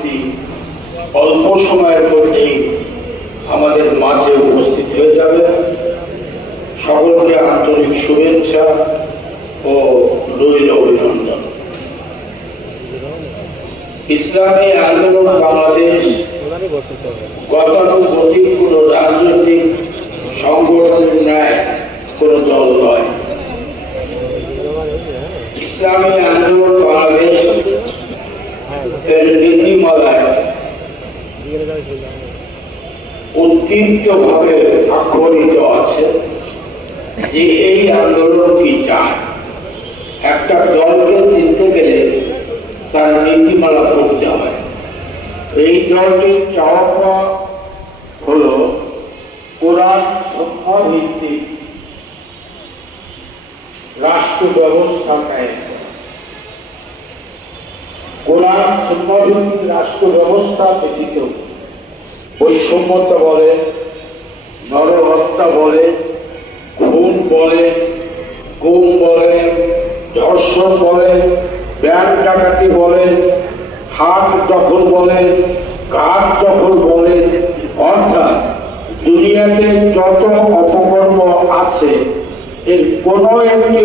সভানেত্রী অল্প সময়ের মধ্যেই আমাদের মাঝে উপস্থিত হয়ে যাবে। সকলকে আন্তরিক শুভেচ্ছা ও রইল অভিনন্দন। ইসলামী আন্দোলন বাংলাদেশ গতানুগতিক কোন রাজনৈতিক সংগঠনের ন্যায় কোন দল নয় ইসলামী আন্দোলন বাংলাদেশ এর নীতিমালায় উদ্দীপ্ত ভাবে আক্ষরিত আছে যে এই আন্দোলন কি চায়? একটা দলকে চিনতে গেলে তার নীতিমালা পড়তে হয়। এই দলটির চাওয়া হলো কোরআন ভিত্তিক রাষ্ট্র ব্যবস্থা কায়েম কোরআন সভ্যভিত্তিক রাষ্ট্র ব্যবস্থা ব্যতীত বৈষম্যতা বলে নরহত্যা বলে, খুন বলে, গুম বলে, ধর্ষণ বলে, ব্যাংক ডাকাতি বলে, হাত দখল বলে ঘাট দখল বলে। অর্থাৎ দুনিয়াতে যত অপকর্ম আছে, এর কোন একটি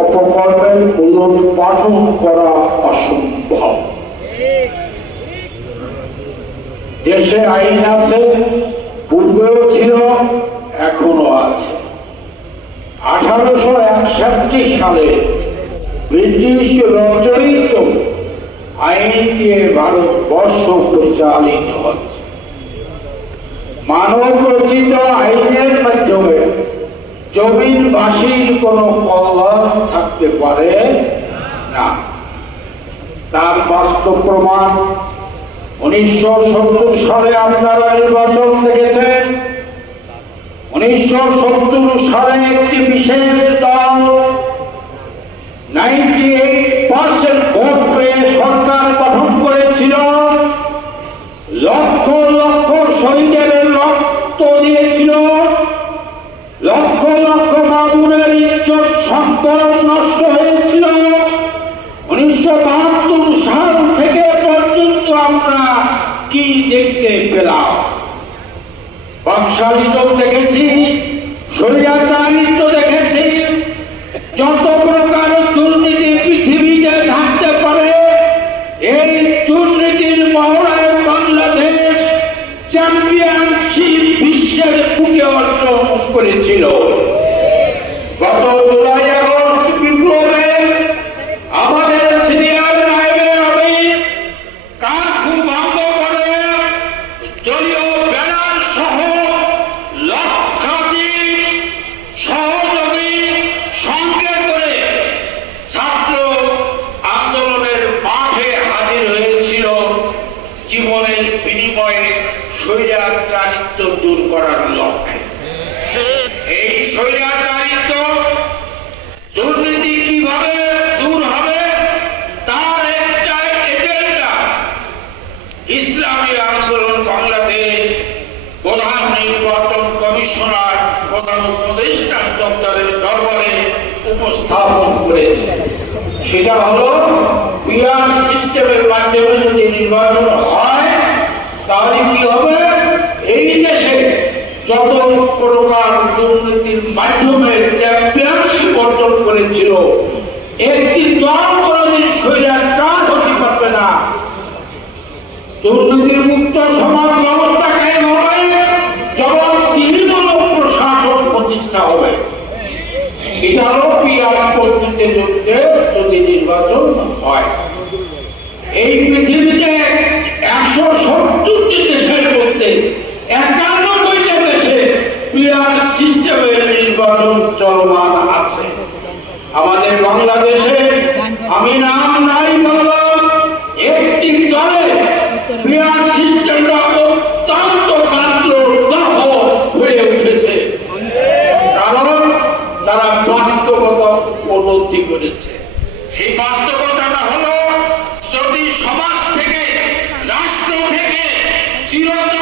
অপকর্মের উৎপাদন করা অসম্ভব। দেশে আইন আছে পূর্বেও ছিল এখনও আছে। আঠারোশো একষট্টি সালে ব্রিটিশ রচয়িত আইন দিয়ে ভারতবর্ষ পরিচালিত হচ্ছে। মানব রচিত আইনের মাধ্যমে জমিনবাসীর কোনো কল্যাণ থাকতে পারে না। তার বাস্তব প্রমাণ উনিশশো সত্তর সালে আপনারা নির্বাচন দেখেছেন। উনিশশো সত্তর সালে একটি বিশেষ দল নাইনটি এইট পার্সেন্ট ভোট পেয়ে সরকার গঠন করেছিল। লক্ষ লক্ষ শহীদের বংশালিজম দেখেছি স্বৈরাচারিত্ব দেখেছি। যত প্রকার দুর্নীতি পৃথিবীতে থাকতে পারে, এই দুর্নীতির মহড়ায় বাংলাদেশ চ্যাম্পিয়নশিপ বিশ্বের বুকে অর্জন করেছিল। স্বৈরাচারিত্ব দূর করার লক্ষ্যে। এই স্বৈরাচারিত্ব দুর্নীতি কীভাবে দূর হবে, তার একটা এজেন্ডা। ইসলামী আন্দোলন বাংলাদেশ প্রধান নির্বাচন কমিশনার, প্রধান উপদেষ্টা দপ্তরের দরবারে উপস্থাপন করেছে। সেটা হলো পিআর সিস্টেমের মাধ্যমে যদি নির্বাচন হয় তাহলে কি হবে এই দেশে যত প্রকার দুর্নীতির মাধ্যমে চ্যাম্পিয়নশিপ অর্জন করেছিল, একটি দল কোনদিন স্বৈরাচার হতে পারবে না। দুর্নীতি মুক্ত সমাজ ব্যবস্থা কায়েম হবে জবাবদিহিমূলক প্রশাসন প্রতিষ্ঠা হবে। এটা হলো পিআর পদ্ধতিতে যদি নির্বাচন হয় এই পৃথিবীতে একশো সত্তরটি দেশের মধ্যে একানব্বইটা দেশে পিআর সিস্টেমের নির্বাচন চলমান আছে। আমাদের বাংলাদেশে আমি নাম নাই বললাম, একটি দলে তারা বাস্তবতা করেছে। সেই বাস্তবতাটা হলো যদি সমাজ থেকে, রাষ্ট্র থেকে চিরতরে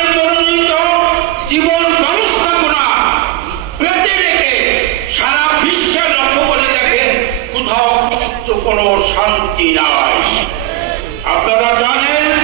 শান্তি নাই। আপনারা জানেন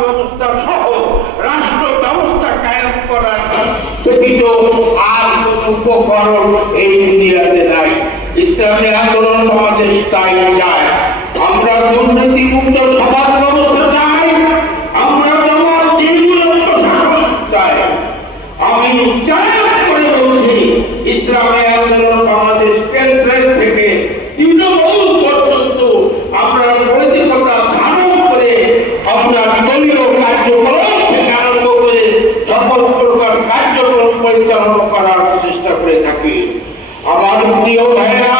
ব্যবস্থা সহ রাষ্ট্র ব্যবস্থা কায়েম করার প্রকৃত আর উপকরণ এই দুনিয়াতে নাই। ইসলামী আন্দোলন সমাজে তাই চায় আমরা দুর্নীতিমুক্ত সমাজ করার চেষ্টা করে থাকি আমার প্রিয় ভাইয়েরা